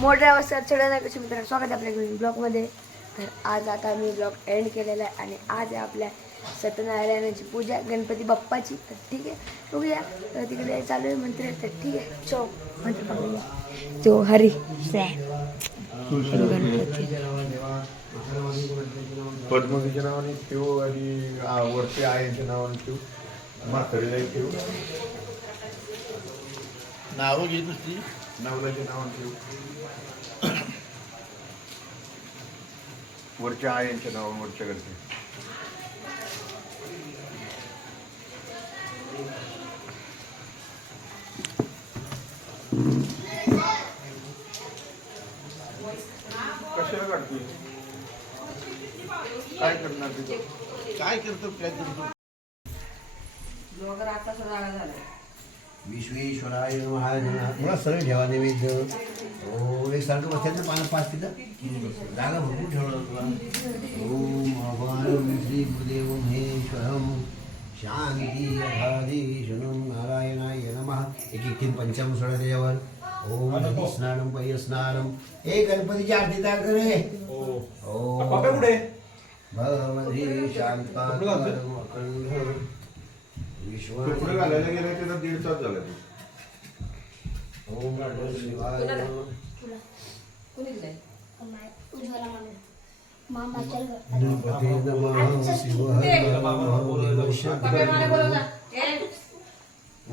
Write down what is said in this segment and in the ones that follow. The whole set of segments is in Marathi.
मोठ्या अवस्थेत सगळ्यांना कशी मित्रांनो स्वागत आहे आपल्या ब्लॉगमध्ये. तर आज आता मी ब्लॉग एंड केलेला आहे आणि आज आहे आपल्या सत्यनारायणाची पूजा गणपती बाप्पाची. तर ठीक आहे बघूया. तर तिकडे चालू आहे मंत्र. तर ठीक आहे चो मंत्र पकडूया तो हरी गणपती पद्मवीच्या नावाने ठेव आणि वरती आईच्या नावाने ठेव म्हातारीला ठेव नावं घेत असती नवऱ्याच्या नावाने ठेव वरच्या आयांच्या नावाने वरच्या करते कशाला काढतोय काय करणार तुझं काय करतो काय करतो विश्वेश्वराय नमः. थोडा सरळ ठेवा नैवेद्य. हो एक सारखं बसायचं पानं 5 तिथं जागा भरपूर ठेवलं तुला. ओम भगवान श्री गुरुदेव महेश्वरम शांती अधादेशनम नारायणाय नमः. एक एक तीन पंचामृत त्याच्यावर. ओम नदी स्नानम पय स्नानम. हे गणपतीची आरती तयार करे. ओम भगवती शांताकारम अखंड पुढे घालायला गेलं त्याला 1.5 तास झाला. ओम नमः शिवाय. गणपते नमः शिवाय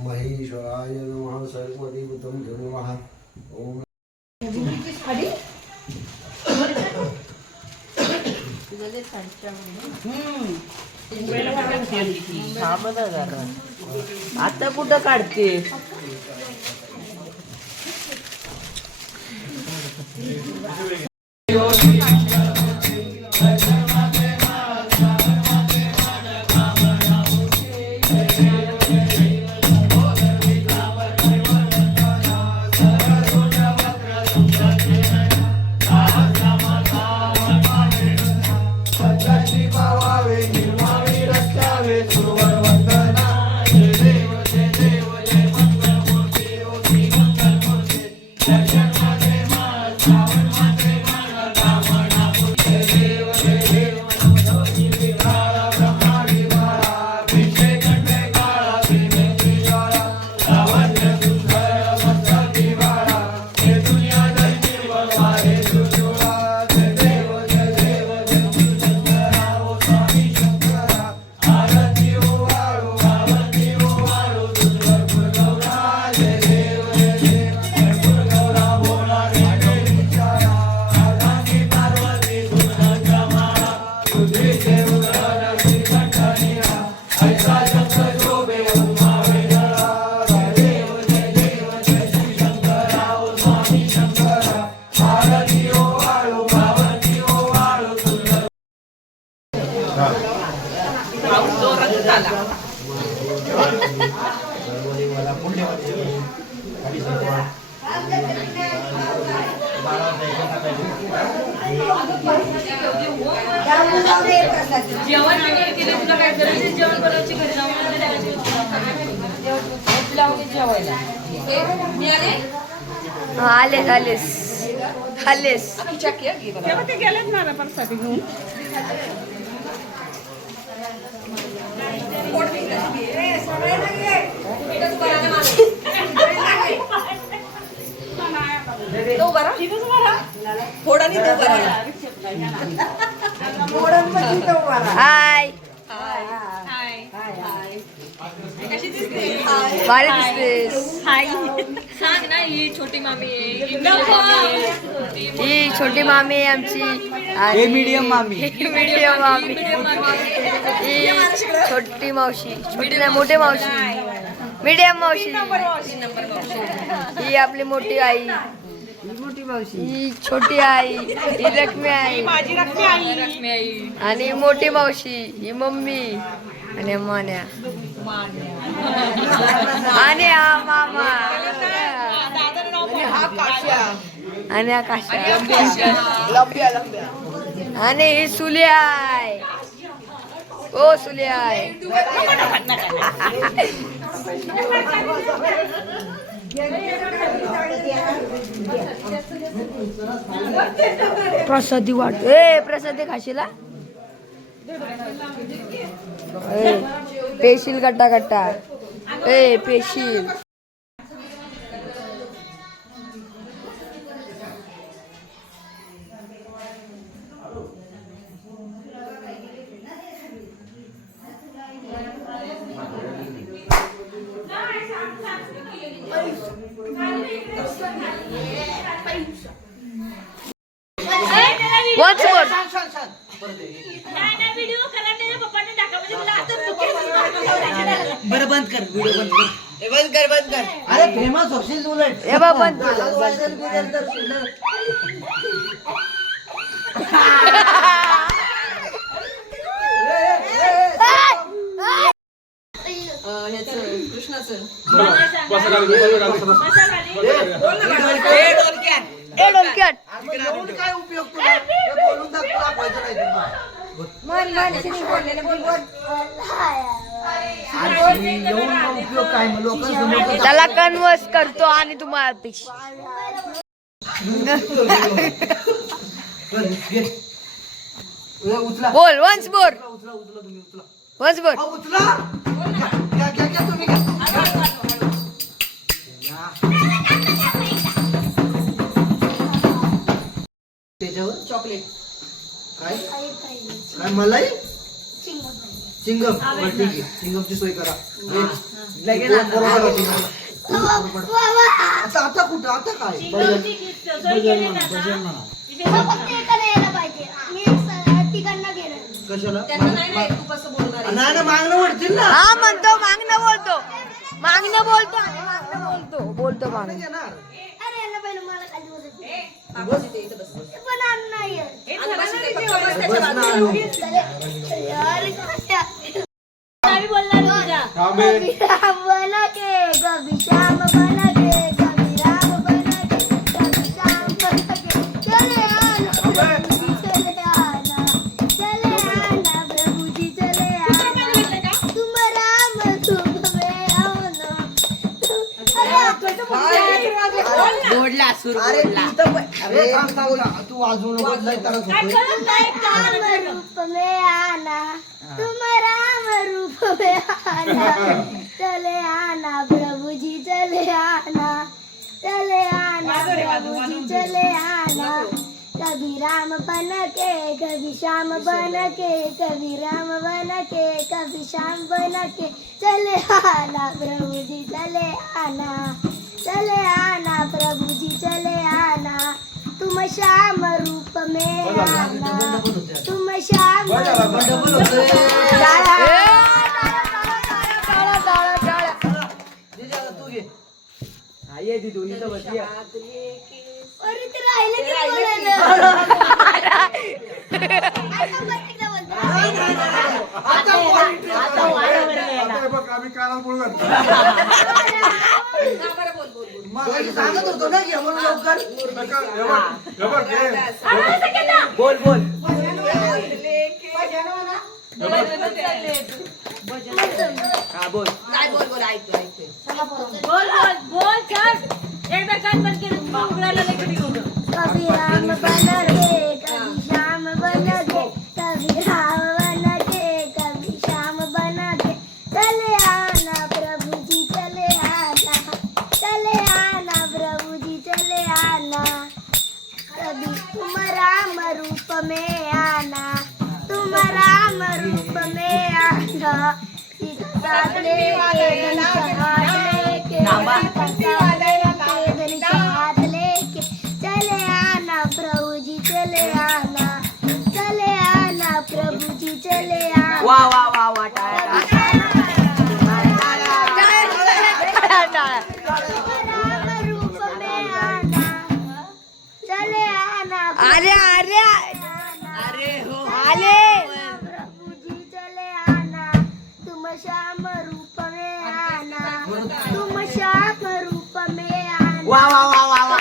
महेश्वराय नमः सर्वदेवतं नमः. ओम आता कुठं काढते आलेस आलेस आलेस ते गेलेत मला परसाठी घेऊन हाय भारी दिसतेस. सांग ना ही छोटी मामी आहे ही छोटी मामी आहे आमची आणि मीडियम मामी ही छोटी मावशी. छोटी नाही मोठी मावशी मीडियम मावशी. ही आपली मोठी आई मोठी मावशी. ही छोटी आई ही रखमी आई आणि मोठी मावशी ही मम्मी आणि मान्या आणि हा मामा आणि हा काश्या आणि ही सुल्या आहे. ओ सुल्या आहे. प्रसादी वाट ए प्रसादी खाशीला ए पेशील गट्टा गट्टा ए पेशील Once more. बरं बंद कर व्हिडिओ बंद कर अरे फेमस होशील उलट ए बा बंद कृष्णाचं ए डोलक्यात काय उपयोग तुला हे बोलून दाखवायचं नाही उपयोग काय मग लोकांसमोर त्याला कन्वर्स करतो आणि तुम्हाला पेशी उचला बोल वन्स मोर उचला उचला तुम्ही उचला वन्स मोर उचला घ्या तुम्ही घ्या त्याच्यावर चॉकलेट काय काय मलाई चिंगम बरं, ठीक आहे चिंगमची सोय करा आता कुठं आता काय कशाला नाही ना मागणं वाटतील ना हा म्हणतो मागणं बोलतो मागणं बोलतो आणि मागणं बोलतो मागणं येणार बस ना आणू. कभी राम बना के कभी श्याम बना के कभी राम बना के कभी श्याम बना के चले आना प्रभु जी चले आना तुम राम रूप में आओ ना बोडला सुरू अरे थांब थांब तू वाजवू नको लय त्रास होतोय राम रूप में आना तुम राम रूप में आना चले आना प्रभु जी चले आना प्रभु जी चले आना कभी राम बन के कभी श्याम बन के कभी राम बन के कभी श्याम बन के चले आना प्रभु जी चले आना प्रभु जी चले आना तुम श्याम रूप में आना तुम श्याम डबल होतोय तू घे ये दी दोन्ही तर बसली अरे ते राहिले की बोलायला आता बघ आम्ही कानात बोल मग सांगत होतो ना घे म्हणून लवकर बोल बोल हा बोल काय बोल ऐकतो बोल चल एकदा कान बंद केलं उघडायला नाही कधी होतं कभी राम बन के कभी श्याम बन के कभी राम बन के कभी श्याम बन के चले आना प्रभु जी चले आना प्रभु जी चले आना कभी तुम राम रूप में आना तुम राम रूप में आना साथ लेके हाथ लेके चले आना प्रभु जी चले आना प्रभु जी चले आना वा वा वा वा टाळ्या राम रूप में आना चले आना अरे अरे अरे हो आले प्रभु जी चले आना तुम श्याम रूप में आना तुम श्याम रूप में आना वा वा वा वा वा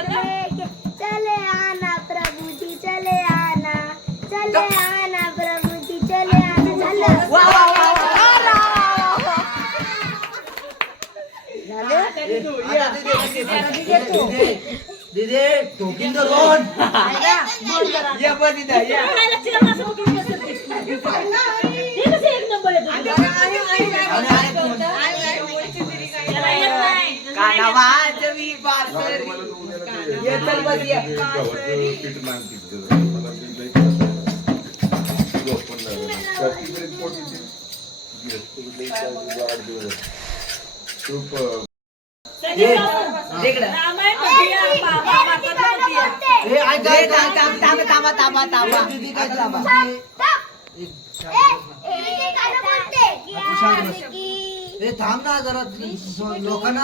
चले आना प्रभु जी चले आना प्रभु जी चले आना वा दिदे टोकीन तर रोड या बघ इथं, या. खायला चिकन असं बघून कसं दिसतं? हे कसं एक नंबर येतो त्याला येत नाही. काना वाजवी बासरी. मला तर उद्याला ते- ये चल बस, ये. गव्हाचं पीठ नानती तिथं. मला ते लई त्रास आहे. झोप पण नाही आली. रात्री तरी पोट दुखते. दिवस लई त्रास आहे. 8 दिवस झाले. खूप संजय राऊत, इकडं. रामायण म्हणतीया, महाभारत म्हणतीया. ए ऐक ए, ऐक थांबा. दीदी काय थांबा ए थांब ना जरा लोकांना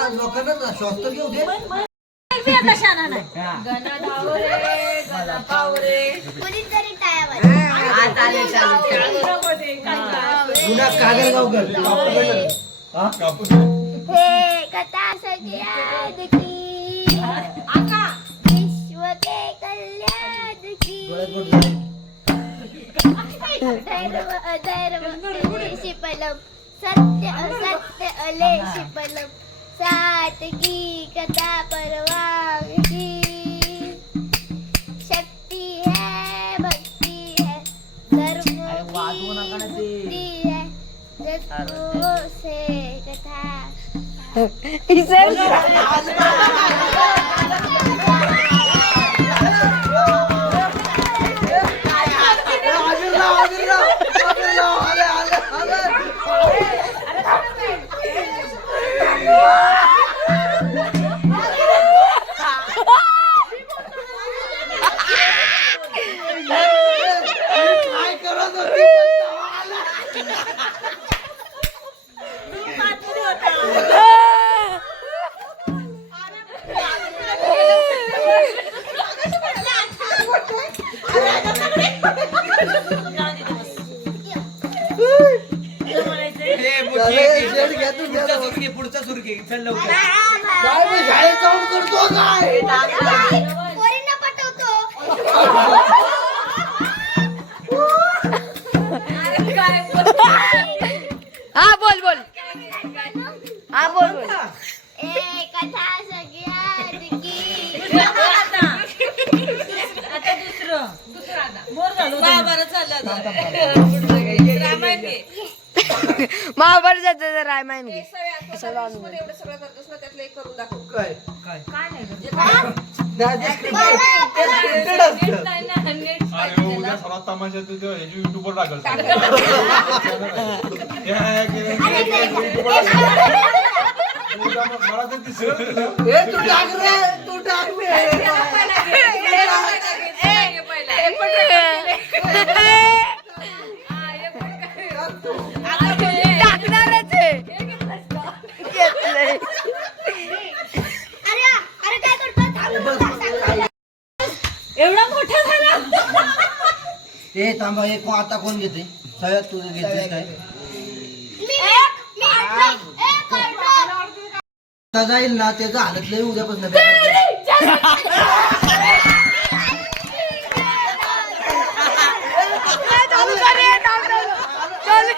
श्वास तर घेऊ दे एक बी आता शहाणा नाही. हा. गण धावरे, गण पावरे. हा, चालेल. छत्रपती कालिदास. पुन्हा कागलगावकर हा कापूस हे कथा सगळी की आका. विश्व के कल्याण की डोळ्यात बोट झाले. धर्म अधर्म शिपलम सत्य असत्य अले शिपलम सात की कथा परवान की शक्ति है भक्ति है धर्म की है जगो से कथा पुढचा सुरू घे चल लवकर. काय मी शाळेत जाऊन करतो काय पोरींना पटवतो हा बोल बोल हा बोल बोल ए कथा सगळ्यात की आता दुसरं बोर झालो रामायण घे. महाभारताचं रामायण घे. काय काय नाही गं. अरे हो, उद्या सगळा तमाशा तू ते ह्याची युट्यूबवर टाकल मला तर दिसत ए तू टाक रे तू टाक टाकणारच आहे. घेतलंय. अरे काय करतो एवढा मोठा झाला. ए थांबा एक आता कोण घेते सगळ्यात तुझं घेतेस काय आता जाईल ना त्याचं हालत नाही उद्यापासून चालू कर रे, चालू.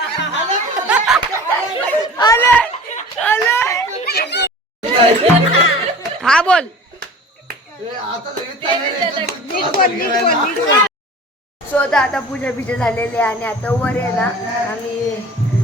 आले. हा बोल. सो आता पूजा बिजा झालेली आहे आणि आता वर आहे ना आम्ही